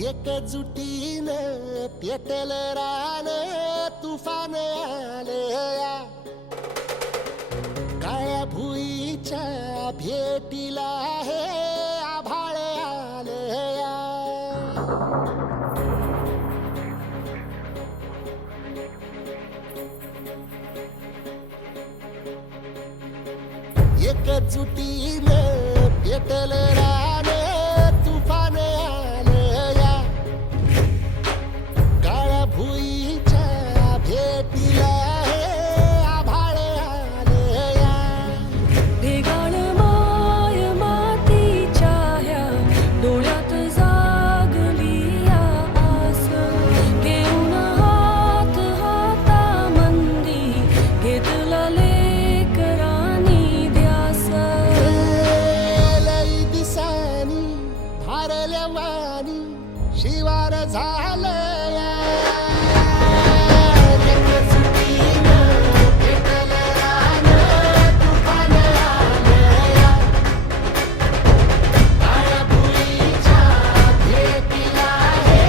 एकजुटीनं पेटल रान तुफान आलया काळ्या भुईच्या भेटीला हे आभाळ आलया एकजुटीनं पेटल रान तुफान आलया काळ्या भुईच्या भेटीला हे आभाळ आलया ढेगाळ माय मातीच्या ह्या डोळ्यात जागली या आस घेऊन हात हातामंदी घेतला लेकरांनी ध्यास लई दिसानी भारल्या वाणी शिवार झालया एकजुटीनं पेटल रान तुफान आलया काळ्या भुईच्या भेटीला हे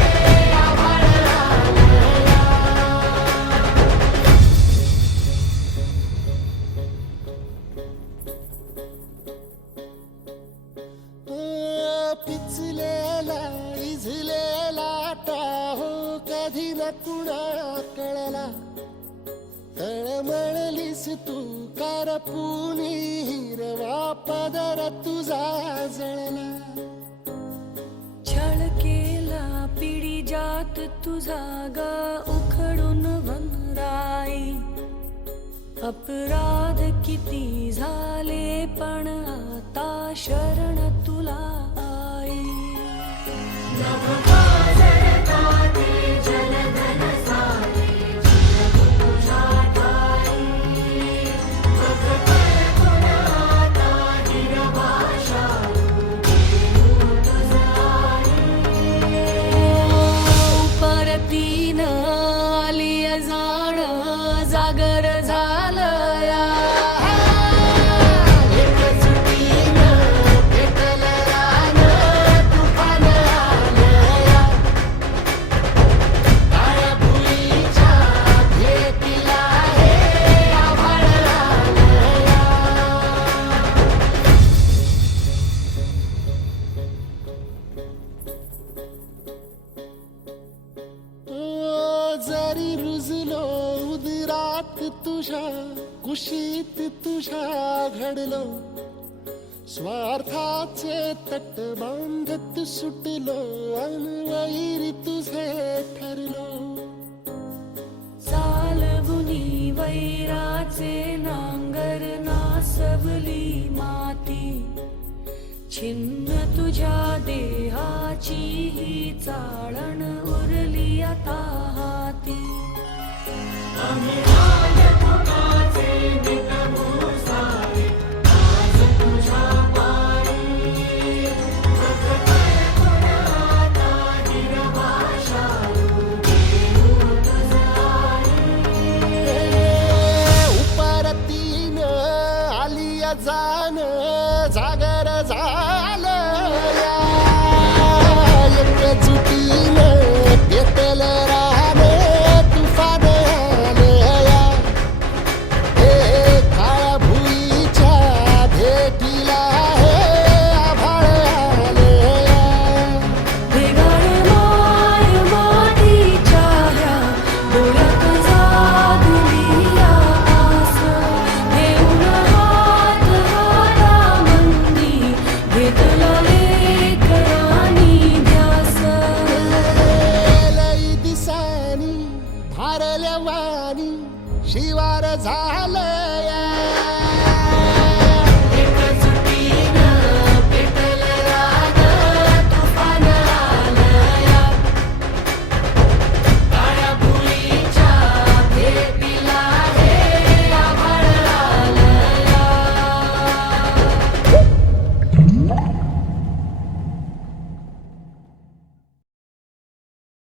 आभाळ आलया पिचलेला इझलेला टाहो कधी न कुणा कळला तळमळलीस तू करपुनी हिरवा पदर तुझा जळला छळ केला पिढी जात तुझा गा उखडून वनराई अपराध किती झाले पण आता शरण तुला आई परतीनं आली जाण जागर झालया एकजुटीनं पेटल रान तुफान आलया काळ्या भुईच्या भेटीला हे आभाळ आलया जरी रुजलो उदरात तुझ्या कुशीत तुझ्या घडलो स्वार्थाचे तट बांधत सुटलो अनवैरी तुझे ठरलो चालवुनी वैराचे नांगर नासवली माती छिन्न तुझ्या देहाची ही चाळण उरली आता हाती उपरतीनं आलिया जाण जागर झालया एकजुटीनं पेटल रान तुफान आलया हे काळ्या भुईच्या भेटीला हे आभाळ आलया ढेगाळ माय मातीच्या ह्या डोळ्यात जागली या आस घेऊन हात हातामंदी घेतला लेकरांनी ध्यास लई दिसानी भारल्या वाणी शिवार झालया